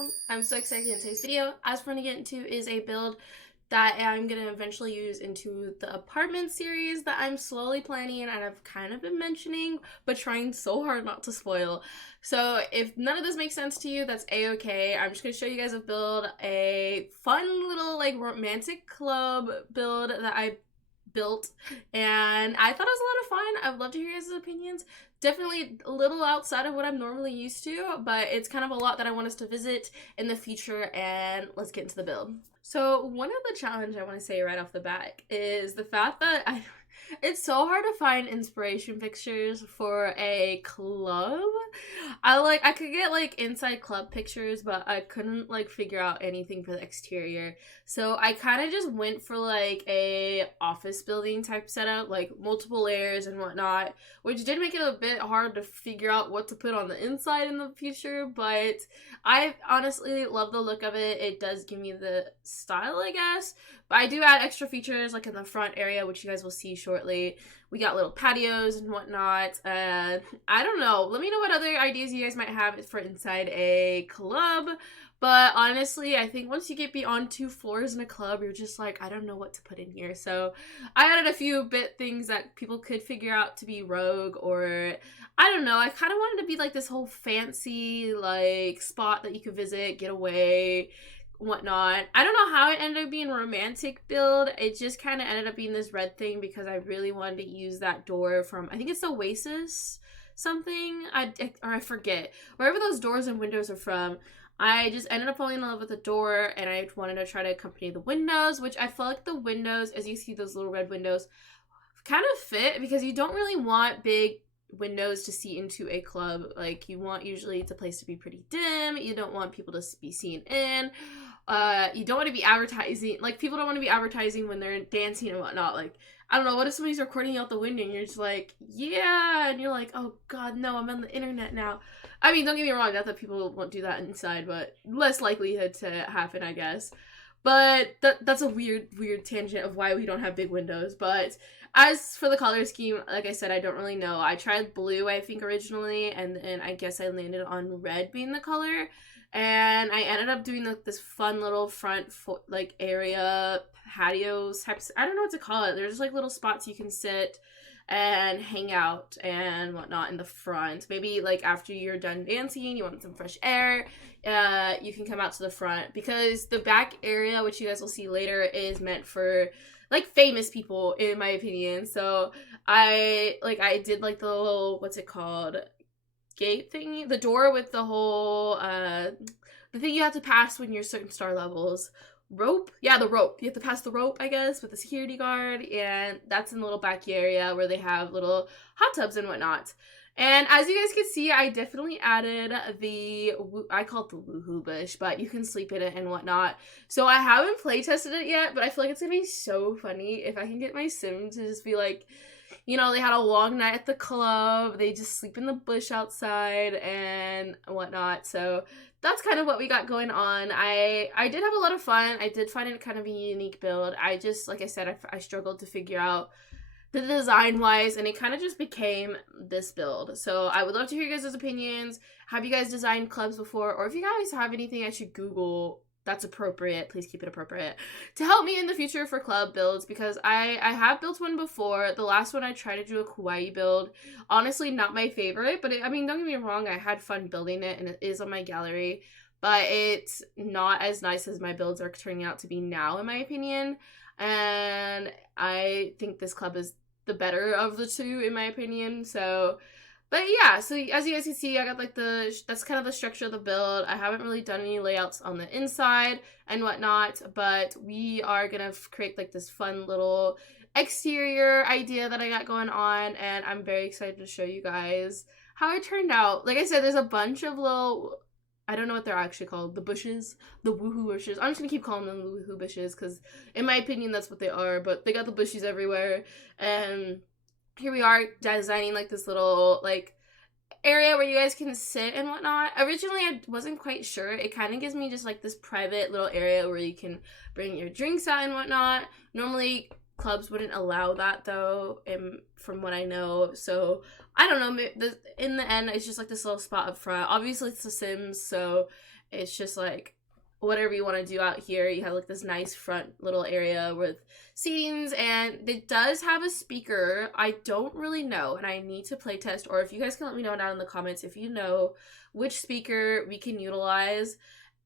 welcome. I'm so excited to get into today's video. As we're going to get into is a build that I'm going to eventually use into the apartment series that I'm slowly planning and I've kind of been mentioning, but trying so hard not to spoil. So if none of this makes sense to you, that's a-okay. I'm just going to show you guys a fun little like romantic club build that I built, and I thought it was a lot of fun. I would love to hear your guys' opinions. Definitely a little outside of what I'm normally used to, but it's kind of a lot that I want us to visit in the future, and let's get into the build. So one of the challenges I want to say right off the bat is the fact that it's so hard to find inspiration pictures for a club. I could get like inside club pictures, but I couldn't like figure out anything for the exterior. So I kind of just went for like a office building type setup, like multiple layers and whatnot, which did make it a bit hard to figure out what to put on the inside in the future, but I honestly love the look of it. It does give me the style, I guess. But I do add extra features like in the front area, which you guys will see shortly. We got little patios and whatnot. I don't know. Let me know what other ideas you guys might have for inside a club. But honestly, I think once you get beyond 2 floors in a club, you're just like, I don't know what to put in here. So I added a few things that people could figure out to be rogue, or I don't know. I kind of wanted to be like this whole fancy like spot that you could visit, get away, whatnot. I don't know how it ended up being a romantic build. It just kind of ended up being this red thing because I really wanted to use that door from, I think it's the Oasis something. I forget. Wherever those doors and windows are from. I just ended up falling in love with the door, and I wanted to try to accompany the windows, which I feel like the windows, as you see those little red windows, kind of fit because you don't really want big windows to see into a club. Like, you want usually the place to be pretty dim. You don't want people to be seen in. You don't want to be advertising. Like, people don't want to be advertising when they're dancing and whatnot. Like, I don't know, what if somebody's recording you out the window and you're just like, yeah, and you're like, oh god, no, I'm on the internet now. I mean, don't get me wrong, not that people won't do that inside, but less likelihood to happen, I guess. But that's a weird tangent of why we don't have big windows. But as for the color scheme, like I said, I don't really know. I tried blue, I think, originally, and then I guess I landed on red being the color. And I ended up doing this fun little front like area patios types. I don't know what to call it. There's like little spots you can sit and hang out and whatnot in the front. Maybe like after you're done dancing, you want some fresh air, you can come out to the front, because the back area, which you guys will see later, is meant for like famous people, in my opinion. So I did like the little, what's it called, gate thingy, the door with the whole the thing you have to pass when you're certain star levels. Rope? Yeah, the rope. You have to pass the rope, I guess, with the security guard, and that's in the little back area where they have little hot tubs and whatnot. And as you guys can see, I definitely added I call it the woohoo bush, but you can sleep in it and whatnot. So I haven't play tested it yet, but I feel like it's gonna be so funny if I can get my sim to just be like, you know, they had a long night at the club, they just sleep in the bush outside and whatnot. So that's kind of what we got going on. I did have a lot of fun. I did find it kind of a unique build. I just, like I said, I struggled to figure out the design wise, and it kind of just became this build. So I would love to hear you guys' opinions. Have you guys designed clubs before? Or if you guys have anything I should Google that's appropriate, please keep it appropriate, to help me in the future for club builds, because I have built one before. The last one I tried to do a kawaii build. Honestly, not my favorite, but I mean, don't get me wrong, I had fun building it, and it is on my gallery, but it's not as nice as my builds are turning out to be now, in my opinion. And I think this club is the better of the two, in my opinion. So, but yeah, so as you guys can see, I got like that's kind of the structure of the build. I haven't really done any layouts on the inside and whatnot, but we are gonna create like this fun little exterior idea that I got going on, and I'm very excited to show you guys how it turned out. Like I said, there's a bunch of little, I don't know what they're actually called, the bushes, the woohoo bushes. I'm just gonna keep calling them the woohoo bushes because in my opinion that's what they are, but they got the bushes everywhere. And here we are designing like this little like area where you guys can sit and whatnot. Originally I wasn't quite sure. It kind of gives me just like this private little area where you can bring your drinks out and whatnot. Normally clubs wouldn't allow that though, from what I know. So I don't know, in the end it's just like this little spot up front. Obviously it's The Sims, so it's just like whatever you want to do out here. You have like this nice front little area with seatings, and it does have a speaker. I don't really know, and I need to play test, or if you guys can let me know down in the comments if you know which speaker we can utilize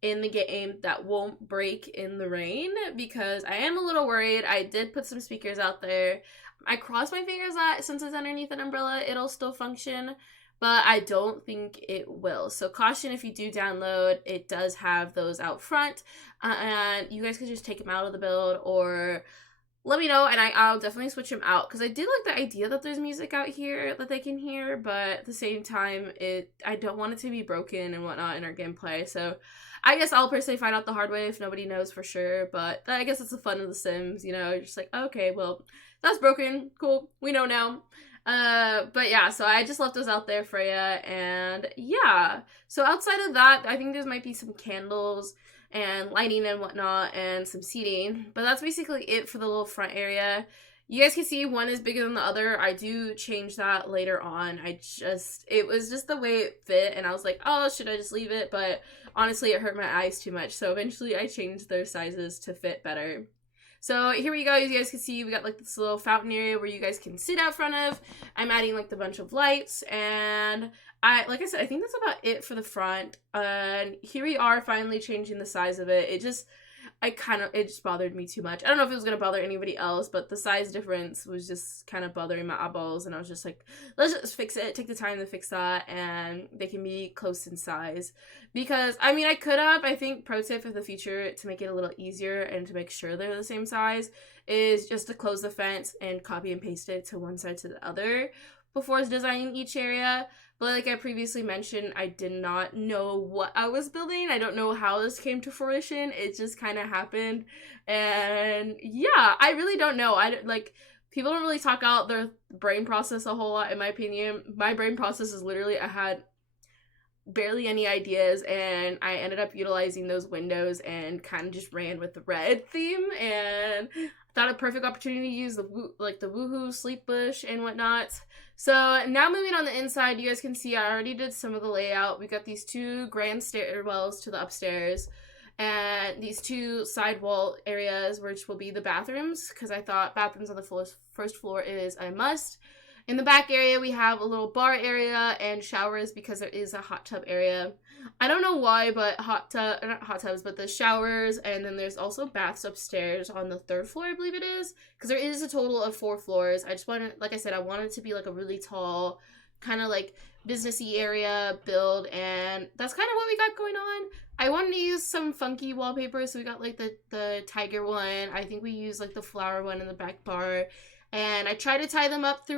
in the game that won't break in the rain, because I am a little worried. I did put some speakers out there. I cross my fingers that since it's underneath an umbrella, it'll still function, but I don't think it will. So caution if you do download, it does have those out front, and you guys can just take them out of the build, or let me know and I'll definitely switch them out, because I did like the idea that there's music out here that they can hear, but at the same time, I don't want it to be broken and whatnot in our gameplay. So I guess I'll personally find out the hard way if nobody knows for sure, but I guess it's the fun of The Sims, you know. You're just like, okay, well, that's broken, cool, we know now. But yeah, so I just left those out there for you, and yeah. So outside of that, I think there might be some candles and lighting and whatnot, and some seating, but that's basically it for the little front area. You guys can see one is bigger than the other. I do change that later on. It was just the way it fit, and I was like, oh, should I just leave it? But honestly, it hurt my eyes too much, so eventually I changed their sizes to fit better. So here we go. As you guys can see, we got like this little fountain area where you guys can sit out front of. I'm adding like the bunch of lights, and like I said, I think that's about it for the front. And here we are finally changing the size of it. It just bothered me too much. I don't know if it was gonna bother anybody else, but the size difference was just kind of bothering my eyeballs, and I was just like, let's just fix it, take the time to fix that, and they can be close in size. Because, I mean, I think pro tip for the future to make it a little easier and to make sure they're the same size is just to close the fence and copy and paste it to one side to the other before designing each area. But like I previously mentioned, I did not know what I was building. I don't know how this came to fruition. It just kind of happened. And yeah, I really don't know. People don't really talk out their brain process a whole lot, in my opinion. My brain process is literally, I had barely any ideas, and I ended up utilizing those windows and kind of just ran with the red theme, and thought a perfect opportunity to use the woohoo sleep bush and whatnot. So now moving on the inside, you guys can see I already did some of the layout. We got these two grand stairwells to the upstairs, and these two side wall areas, which will be the bathrooms, because I thought bathrooms on the first floor is a must. In the back area, we have a little bar area and showers, because there is a hot tub area. I don't know why, but not hot tubs, but the showers, and then there's also baths upstairs on the third floor, I believe it is, because there is a total of 4 floors. I just wanted, like I said, I wanted it to be like a really tall, kind of like businessy area build, and that's kind of what we got going on. I wanted to use some funky wallpaper, so we got like the tiger one. I think we used like the flower one in the back bar, and I tried to tie them up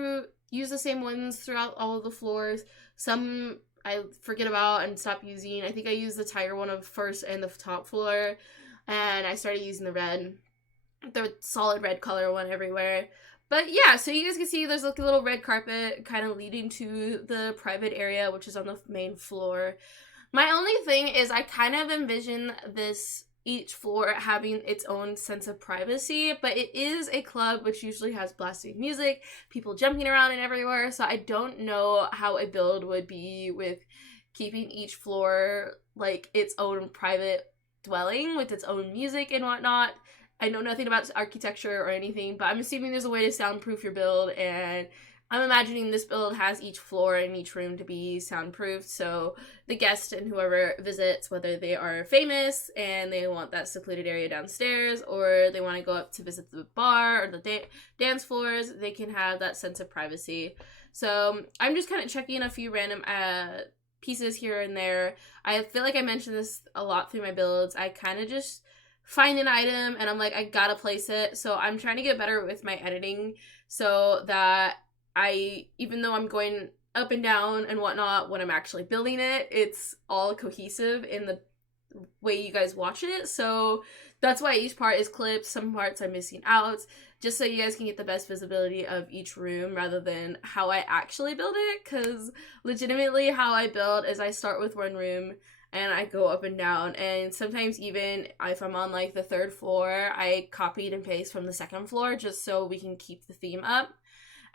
use the same ones throughout all of the floors. Some I forget about and stop using. I think I used the tiger one of first and the top floor, and I started using the solid red color one everywhere. But yeah, so you guys can see there's like a little red carpet kind of leading to the private area, which is on the main floor. My only thing is I kind of envision each floor having its own sense of privacy, but it is a club which usually has blasting music, people jumping around and everywhere, so I don't know how a build would be with keeping each floor like its own private dwelling with its own music and whatnot. I know nothing about architecture or anything, but I'm assuming there's a way to soundproof your build, and I'm imagining this build has each floor and each room to be soundproofed, so the guest and whoever visits, whether they are famous and they want that secluded area downstairs, or they want to go up to visit the bar or the dance floors, they can have that sense of privacy. So I'm just kind of checking a few random pieces here and there. I feel like I mentioned this a lot through my builds. I kind of just find an item and I'm like, I gotta place it. So I'm trying to get better with my editing so that even though I'm going up and down and whatnot, when I'm actually building it, it's all cohesive in the way you guys watch it. So that's why each part is clipped. Some parts I'm missing out, just so you guys can get the best visibility of each room rather than how I actually build it. Because legitimately how I build is I start with one room and I go up and down, and sometimes even if I'm on like the 3rd floor, I copied and paste from the 2nd floor just so we can keep the theme up.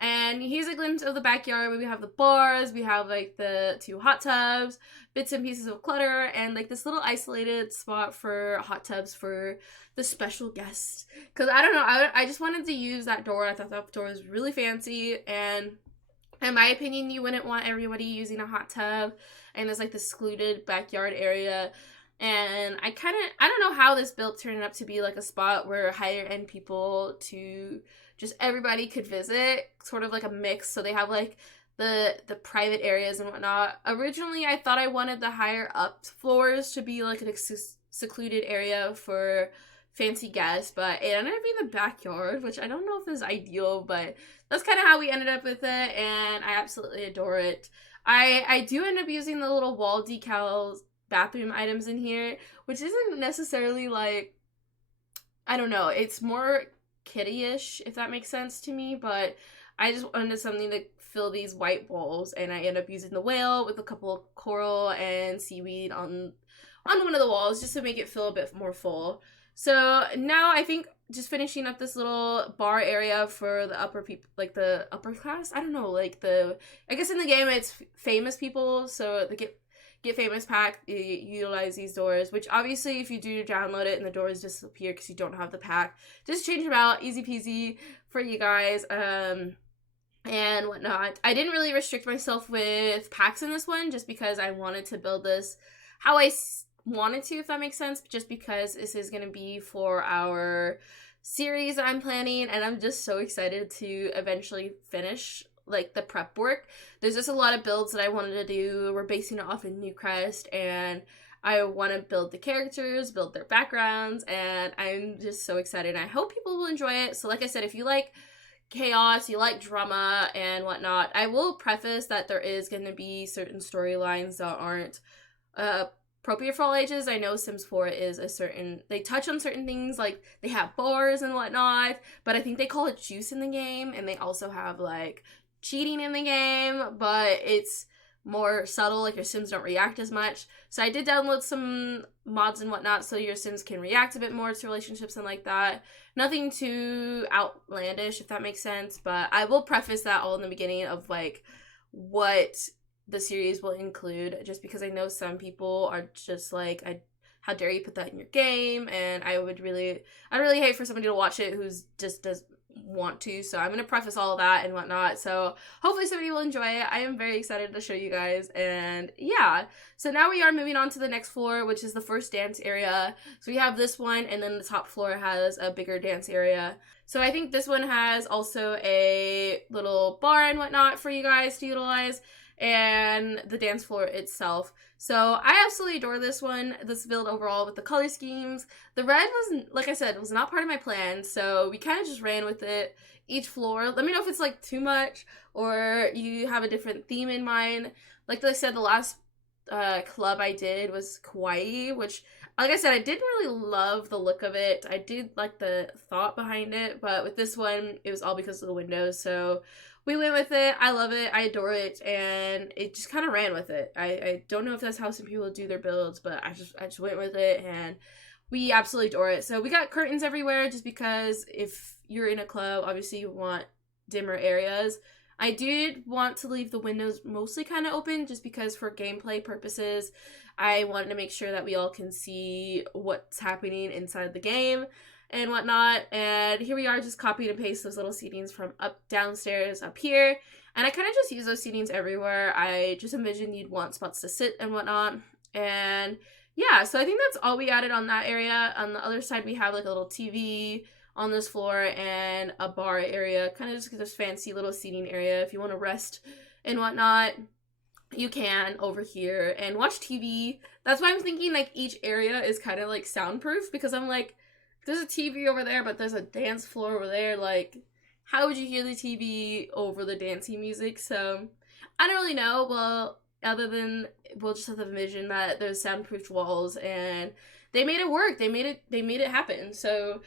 And here's a glimpse of the backyard where we have the bars, we have like the 2 hot tubs, bits and pieces of clutter, and like this little isolated spot for hot tubs for the special guests. Because I don't know, I just wanted to use that door. I thought that door was really fancy, and in my opinion, you wouldn't want everybody using a hot tub, and it's like the secluded backyard area. And I don't know how this build turned up to be like a spot where higher end people to just everybody could visit, sort of like a mix. So they have like the private areas and whatnot. Originally, I thought I wanted the higher up floors to be like an secluded area for fancy guests, but it ended up being the backyard, which I don't know if is ideal, but that's kind of how we ended up with it, and I absolutely adore it. I do end up using the little wall decals bathroom items in here, which isn't necessarily like, I don't know, it's more kiddie-ish, if that makes sense to me, but I just wanted something to fill these white walls, and I end up using the whale with a couple of coral and seaweed on one of the walls just to make it feel a bit more full. So now I think just finishing up this little bar area for the upper people, like the upper class, I don't know, like I guess in the game it's famous people, so the Get Famous pack, you utilize these doors, which obviously if you do download it and the doors disappear because you don't have the pack, just change them out, easy peasy for you guys, and whatnot. I didn't really restrict myself with packs in this one just because I wanted to build this how I wanted to, if that makes sense, just because this is going to be for our series that I'm planning, and I'm just so excited to eventually finish like the prep work. There's just a lot of builds that I wanted to do. We're basing it off of Newcrest, and I want to build the characters, build their backgrounds, and I'm just so excited. I hope people will enjoy it. So like I said, if you like chaos, you like drama and whatnot, I will preface that there is going to be certain storylines that aren't appropriate for all ages. I know Sims 4 is they touch on certain things, like they have bars and whatnot, but I think they call it juice in the game, and they also have like cheating in the game, but it's more subtle, like your Sims don't react as much. So I did download some mods and whatnot so your Sims can react a bit more to relationships and like that. Nothing too outlandish, if that makes sense, but I will preface that all in the beginning of like what the series will include, just because I know some people are just like, how dare you put that in your game, and I really hate for somebody to watch it who's just does want to, so I'm gonna preface all of that and whatnot, so hopefully somebody will enjoy it. I am very excited to show you guys, and yeah, so now we are moving on to the next floor, which is the first dance area. So we have this one, and then the top floor has a bigger dance area. So I think this one has also a little bar and whatnot for you guys to utilize, and the dance floor itself. So I absolutely adore this one, this build overall with the color schemes. The red was, like I said, was not part of my plan, so we kind of just ran with it. Each floor, let me know if it's like too much or you have a different theme in mind. Like I said, the last club I did was kawaii, which, like I said, I didn't really love the look of it. I did like the thought behind it, but with this one, it was all because of the windows, so we went with it. I love it. I adore it, and it just kind of ran with it. I don't know if that's how some people do their builds, but I just went with it, and we absolutely adore it. So we got curtains everywhere, just because if you're in a club, obviously you want dimmer areas. I did want to leave the windows mostly kind of open, just because for gameplay purposes, I wanted to make sure that we all can see what's happening inside the game and whatnot. And here we are, just copy and paste those little seatings from downstairs up here, and I kind of just use those seatings everywhere. I just envisioned you'd want spots to sit and whatnot, and yeah, so I think that's all we added on that area. On the other side, we have like a little TV on this floor and a bar area, kind of just this fancy little seating area. If you want to rest and whatnot, you can over here and watch TV. That's why I'm thinking like each area is kind of like soundproof, because I'm like, there's a TV over there, but there's a dance floor over there. Like, how would you hear the TV over the dancing music? So, I don't really know. Well, other than we'll just have to envision that there's soundproofed walls, and they made it work. They made it happen. So,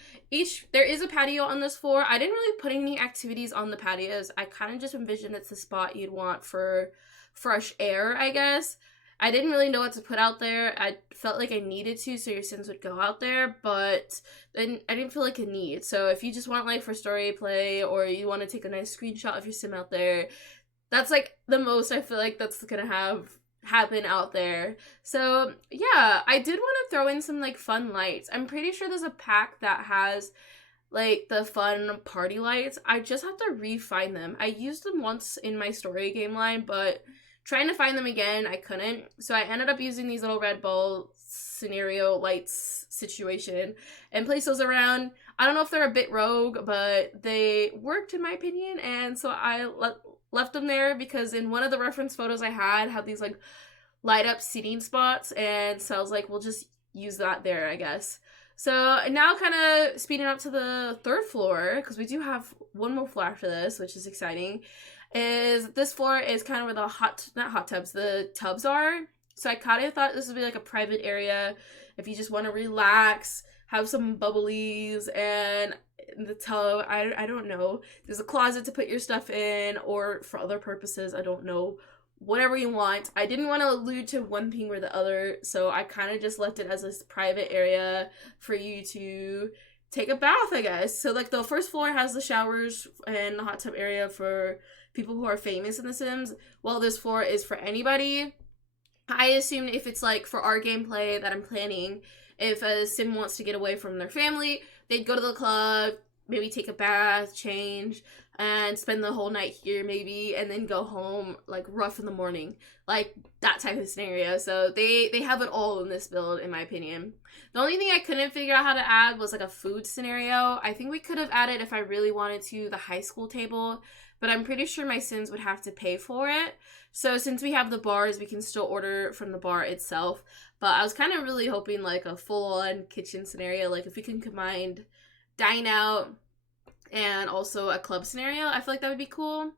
there is a patio on this floor. I didn't really put any activities on the patios. I kind of just envisioned it's the spot you'd want for fresh air, I guess. I didn't really know what to put out there. I felt like I needed to, so your Sims would go out there, but then I didn't feel like a need. So if you just want like for story play, or you want to take a nice screenshot of your Sim out there, that's like the most I feel like that's gonna have happen out there. So yeah, I did want to throw in some like fun lights. I'm pretty sure there's a pack that has like the fun party lights. I just have to re-find them. I used them once in my story game line, but trying to find them again, I couldn't. So I ended up using these little red ball scenario lights situation and place those around. I don't know if they're a bit rogue, but they worked in my opinion, and so I left them there because in one of the reference photos I had these like light up seating spots, and so I was like, we'll just use that there, I guess. So now kind of speeding up to the third floor, because we do have one more floor after this, which is exciting, is this floor is kind of where the tubs are. So I kind of thought this would be like a private area if you just want to relax, have some bubblies, and the tub, I don't know. There's a closet to put your stuff in, or for other purposes, I don't know. Whatever you want. I didn't want to allude to one thing or the other, so I kind of just left it as this private area for you to take a bath, I guess. So like the first floor has the showers and the hot tub area for people who are famous in The Sims, while this floor is for anybody. I assume if it's like for our gameplay that I'm planning, if a Sim wants to get away from their family, they'd go to the club, maybe take a bath, change, and spend the whole night here maybe, and then go home like rough in the morning, like that type of scenario. So they have it all in this build, in my opinion. The only thing I couldn't figure out how to add was like a food scenario. I think we could have added, if I really wanted to, the high school table, but I'm pretty sure my Sims would have to pay for it. So since we have the bars, we can still order from the bar itself. But I was kind of really hoping like a full-on kitchen scenario, like if we can combine dine out and also a club scenario, I feel like that would be cool.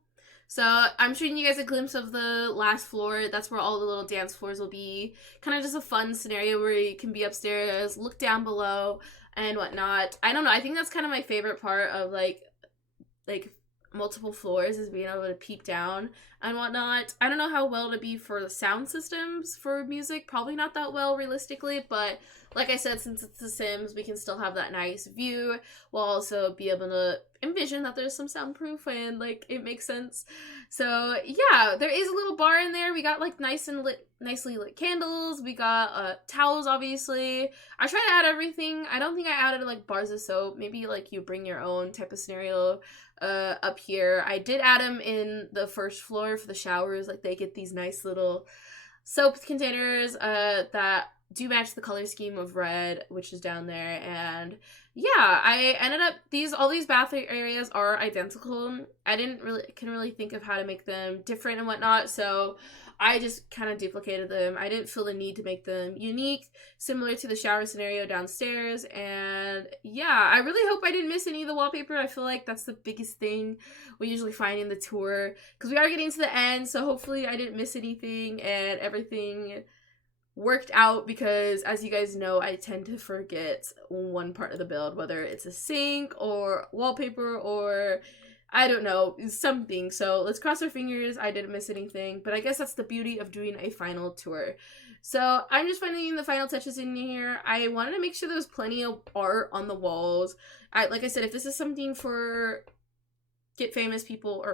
So I'm showing you guys a glimpse of the last floor. That's where all the little dance floors will be. Kind of just a fun scenario where you can be upstairs, look down below, and whatnot. I don't know. I think that's kind of my favorite part of like multiple floors, is being able to peep down and whatnot. I don't know how well to be for the sound systems for music. Probably not that well realistically, but like I said, since it's The Sims, we can still have that nice view while also be able to envision that there's some soundproof and like it makes sense. So yeah, there is a little bar in there. We got like nicely lit candles. We got towels, obviously. I try to add everything. I don't think I added like bars of soap. Maybe like you bring your own type of scenario up here. I did add them in the first floor for the showers. Like they get these nice little soap containers that do match the color scheme of red, which is down there. And yeah, I ended up all these bath areas are identical. I couldn't really think of how to make them different and whatnot, so I just kind of duplicated them. I didn't feel the need to make them unique, similar to the shower scenario downstairs. And yeah, I really hope I didn't miss any of the wallpaper. I feel like that's the biggest thing we usually find in the tour, because we are getting to the end, so hopefully I didn't miss anything and everything worked out, because as you guys know, I tend to forget one part of the build, whether it's a sink or wallpaper or I don't know, something. So let's cross our fingers I didn't miss anything, but I guess that's the beauty of doing a final tour. So I'm just finding the final touches in here. I wanted to make sure there was plenty of art on the walls. Like I said, if this is something for get famous people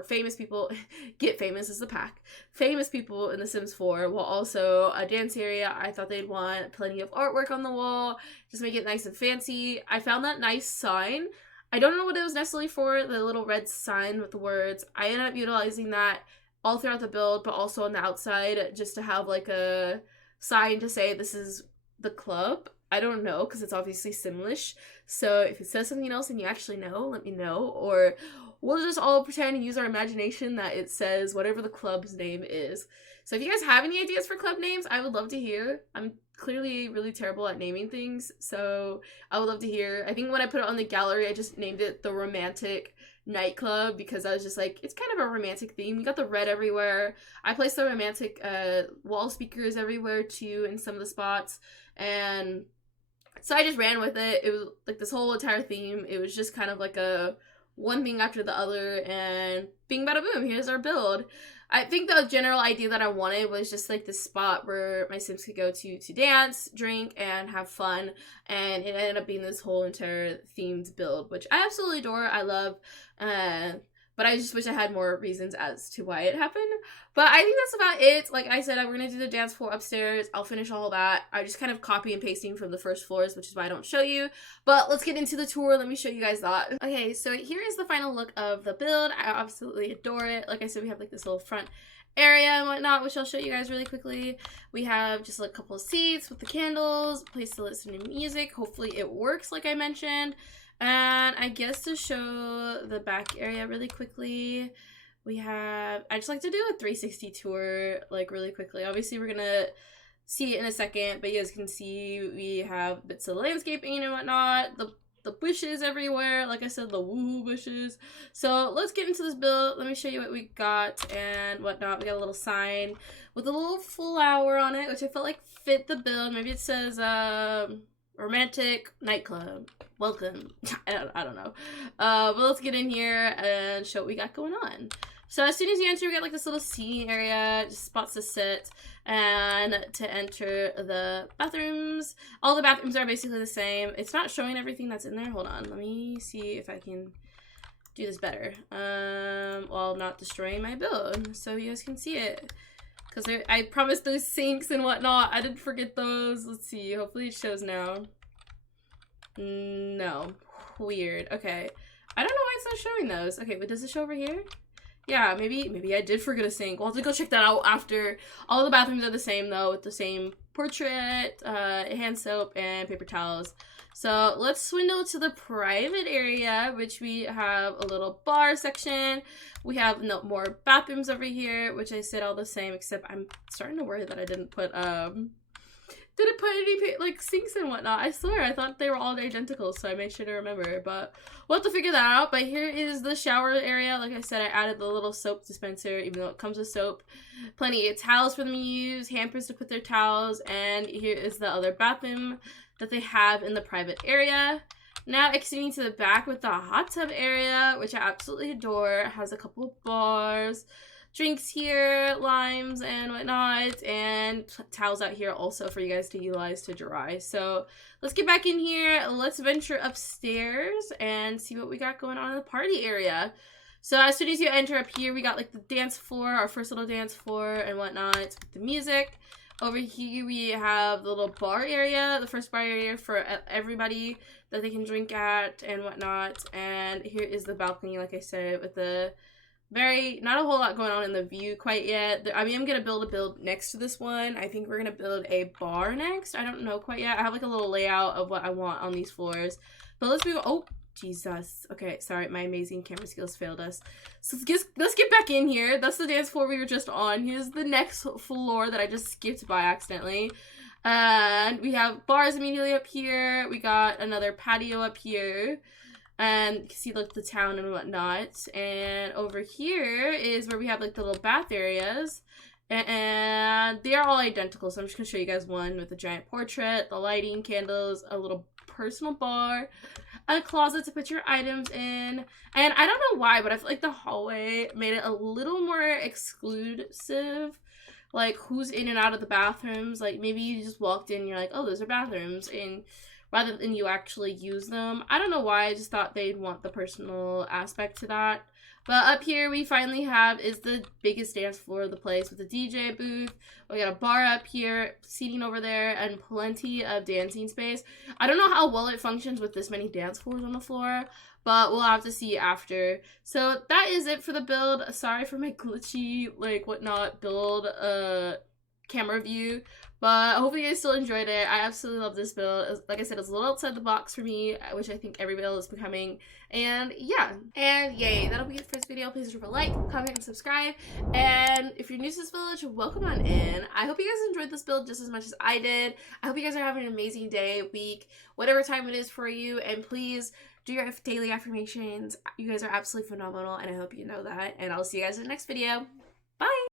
get famous is the pack. Famous people in The Sims 4, while also a dance area. I thought they'd want plenty of artwork on the wall, just make it nice and fancy. I found that nice sign. I don't know what it was necessarily for, the little red sign with the words. I ended up utilizing that all throughout the build, but also on the outside, just to have like a sign to say this is the club. I don't know, because it's obviously Simlish. So if it says something else and you actually know, let me know. Or we'll just all pretend and use our imagination that it says whatever the club's name is. So if you guys have any ideas for club names, I would love to hear. I'm clearly really terrible at naming things, so I would love to hear. I think when I put it on the gallery, I just named it the Romantic Nightclub, because I was just like, it's kind of a romantic theme. We got the red everywhere. I placed the romantic wall speakers everywhere too in some of the spots, and so I just ran with it. It was like this whole entire theme. It was just kind of like a one thing after the other, and bing bada boom, here's our build. I think the general idea that I wanted was just like this spot where my Sims could go to dance, drink, and have fun. And it ended up being this whole entire themed build, which I absolutely adore. I love. But I just wish I had more reasons as to why it happened. But I think that's about it. Like I said, we're going to do the dance floor upstairs. I'll finish all that. I just kind of copy and pasting from the first floors, which is why I don't show you. But let's get into the tour. Let me show you guys that. Okay, so here is the final look of the build. I absolutely adore it. Like I said, we have like this little front area and whatnot, which I'll show you guys really quickly. We have just like a couple of seats with the candles, place to listen to music. Hopefully it works like I mentioned. And I guess to show the back area really quickly, we have, I just like to do a 360 tour like really quickly. Obviously we're gonna see it in a second, but you guys can see we have bits of landscaping and whatnot, the bushes everywhere, like I said, the woo bushes. So let's get into this build. Let me show you what we got and whatnot. We got a little sign with a little flower on it, which I felt like fit the build. Maybe it says romantic nightclub, welcome. I don't know. But let's get in here and show what we got going on. So as soon as you enter, we got like this little seating area, just spots to sit, and to enter the bathrooms. All the bathrooms are basically the same. It's not showing everything that's in there. Hold on, let me see if I can do this better while not destroying my build so you guys can see it. Because I promised those sinks and whatnot. I didn't forget those. Let's see. Hopefully it shows now. No. Weird. Okay. I don't know why it's not showing those. Okay, but does it show over here? Yeah, maybe I did forget a sink. We'll have to go check that out after. All the bathrooms are the same though, with the same portrait, hand soap, and paper towels. So let's swindle to the private area, which we have a little bar section. We have no more bathrooms over here, which I said all the same, except I'm starting to worry that I didn't put any like sinks and whatnot. I swear I thought they were all identical, so I made sure to remember, but we'll have to figure that out. But here is the shower area. Like I said, I added the little soap dispenser, even though it comes with soap. Plenty of towels for them to use, hampers to put their towels, and here is the other bathroom that they have in the private area. Now extending to the back with the hot tub area, which I absolutely adore. It has a couple of bars, drinks here, limes and whatnot, and towels out here also for you guys to utilize to dry. So let's get back in here. Let's venture upstairs and see what we got going on in the party area. So as soon as you enter up here, we got like the dance floor, our first little dance floor and whatnot with the music. Over here we have the little bar area, the first bar area for everybody that they can drink at and whatnot. And here is the balcony, like I said, with the not a whole lot going on in the view quite yet. I mean, I'm going to build next to this one. I think we're going to build a bar next. I don't know quite yet. I have like a little layout of what I want on these floors. But let's move. Oh, Jesus. Okay, sorry. My amazing camera skills failed us. So let's get back in here. That's the dance floor we were just on. Here's the next floor that I just skipped by accidentally. And we have bars immediately up here. We got another patio up here. And you can see like the town and whatnot. And over here is where we have like the little bath areas. And they are all identical. So I'm just going to show you guys one with a giant portrait, the lighting, candles, a little personal bar, a closet to put your items in. And I don't know why, but I feel like the hallway made it a little more exclusive. Like who's in and out of the bathrooms. Like maybe you just walked in and you're like, oh, those are bathrooms. And rather than you actually use them. I don't know why, I just thought they'd want the personal aspect to that. But up here we finally have is the biggest dance floor of the place with the DJ booth. We got a bar up here, seating over there, and plenty of dancing space. I don't know how well it functions with this many dance floors on the floor, but we'll have to see after. So that is it for the build. Sorry for my glitchy, like whatnot build camera view. But hopefully you guys still enjoyed it. I absolutely love this build. Like I said, it's a little outside the box for me, which I think every build is becoming. And yeah. And yay, that'll be it for this video. Please drop a like, comment, and subscribe. And if you're new to this village, welcome on in. I hope you guys enjoyed this build just as much as I did. I hope you guys are having an amazing day, week, whatever time it is for you. And please do your daily affirmations. You guys are absolutely phenomenal, and I hope you know that. And I'll see you guys in the next video. Bye!